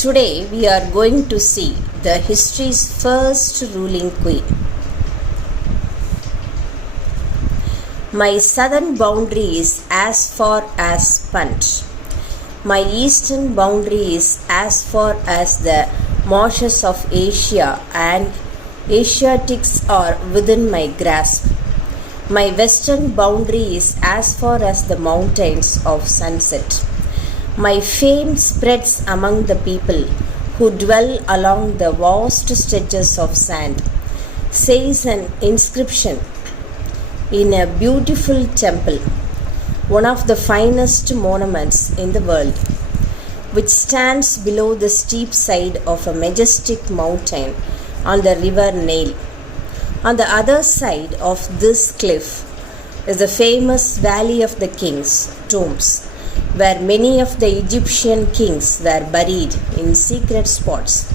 Today we are going to see the history's first ruling queen. My southern boundary is as far as Punt. My eastern boundary is as far as the marshes of Asia, and Asiatics are within my grasp. My western boundary is as far as the mountains of sunset. My fame spreads among the people who dwell along the vast stretches of sand, says an inscription in a beautiful temple, one of the finest monuments in the world, which stands below the steep side of a majestic mountain on the river Nile. On the other side of this cliff is the famous Valley of the Kings' Tombs, where many of the Egyptian kings were buried in secret spots.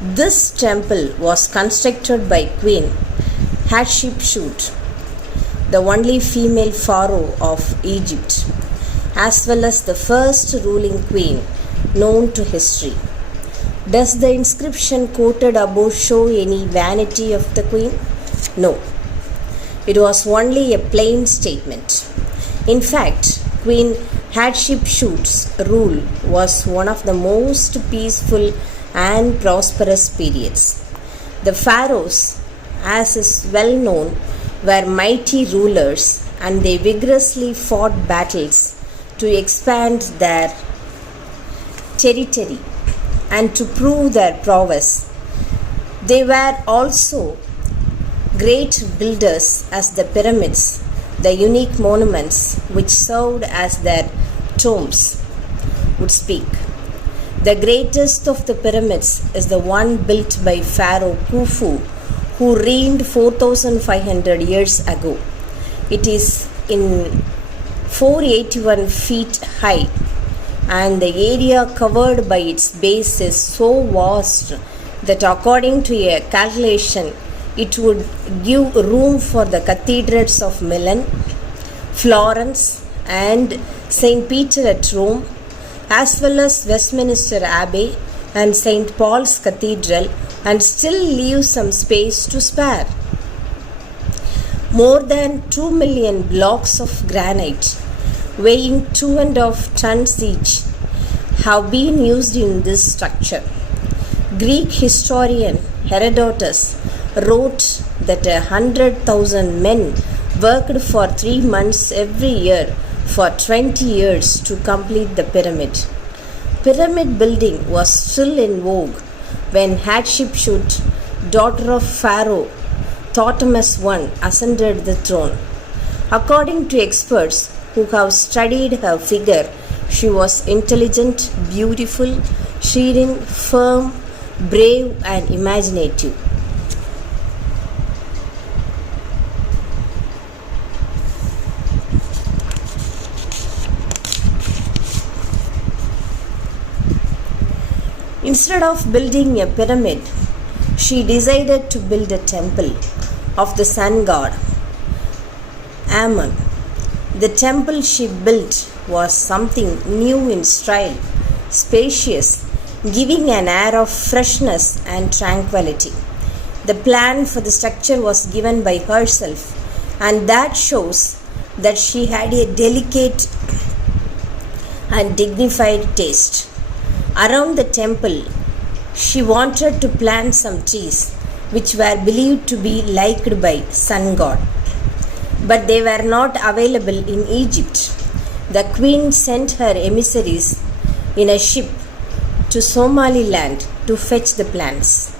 This temple was constructed by Queen Hatshepsut, the only female pharaoh of Egypt, as well as the first ruling queen known to history. Does the inscription quoted above show any vanity of the queen? No. It was only a plain statement. In fact, Queen Hatshepsut's rule was one of the most peaceful and prosperous periods. The pharaohs, as is well known, were mighty rulers, and they vigorously fought battles to expand their territory and to prove their prowess. They were also great builders, as the pyramids, the unique monuments which served as their tombs, would speak. The greatest of the pyramids is the one built by Pharaoh Khufu, who reigned 4,500 years ago. It is in 481 feet high, and the area covered by its base is so vast that according to a calculation, it would give room for the cathedrals of Milan, Florence, and St. Peter at Rome, as well as Westminster Abbey and St. Paul's Cathedral, and still leave some space to spare. More than 2 million blocks of granite, weighing 2.5 tons each, have been used in this structure. Greek historian Herodotus wrote that 100,000 men worked for 3 months every year for 20 years to complete the pyramid. Pyramid building was still in vogue when Hatshepsut, daughter of Pharaoh Thutmose I, ascended the throne. According to experts who have studied her figure, she was intelligent, beautiful, serene, firm, brave, and imaginative. Instead of building a pyramid, she decided to build a temple of the sun god, Ammon. The temple she built was something new in style, spacious, giving an air of freshness and tranquility. The plan for the structure was given by herself, and that shows that she had a delicate and dignified taste. Around the temple, she wanted to plant some trees which were believed to be liked by sun god, but they were not available in Egypt. The queen sent her emissaries in a ship to Somaliland to fetch the plants.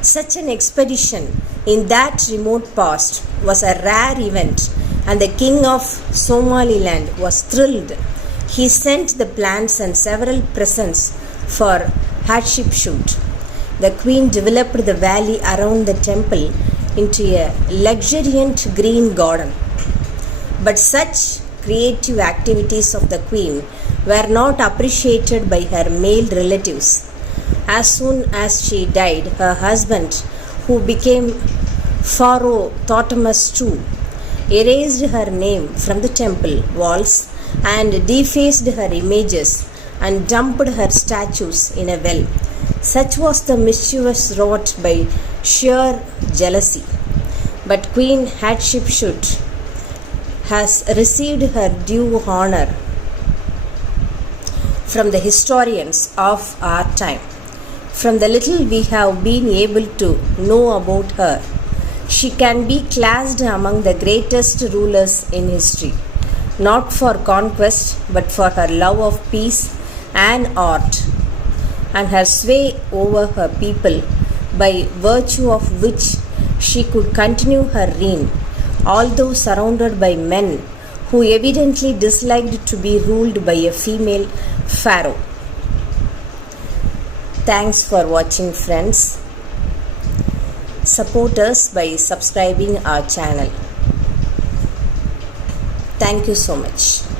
Such an expedition in that remote past was a rare event, and the king of Somaliland was thrilled. He sent the plants and several presents for Hatshepsut. The queen developed the valley around the temple into a luxuriant green garden. But such creative activities of the queen were not appreciated by her male relatives. As soon as she died, her husband, who became Pharaoh Thutmose II, erased her name from the temple walls and defaced her images and dumped her statues in a well. Such was the mischief wrought by sheer jealousy. But Queen Hatshepsut has received her due honor from the historians of our time. From the little we have been able to know about her, she can be classed among the greatest rulers in history, not for conquest but for her love of peace and art, and her sway over her people, by virtue of which she could continue her reign, although surrounded by men who evidently disliked to be ruled by a female pharaoh. Thanks for watching, friends. Support us by subscribing our channel. Thank you so much.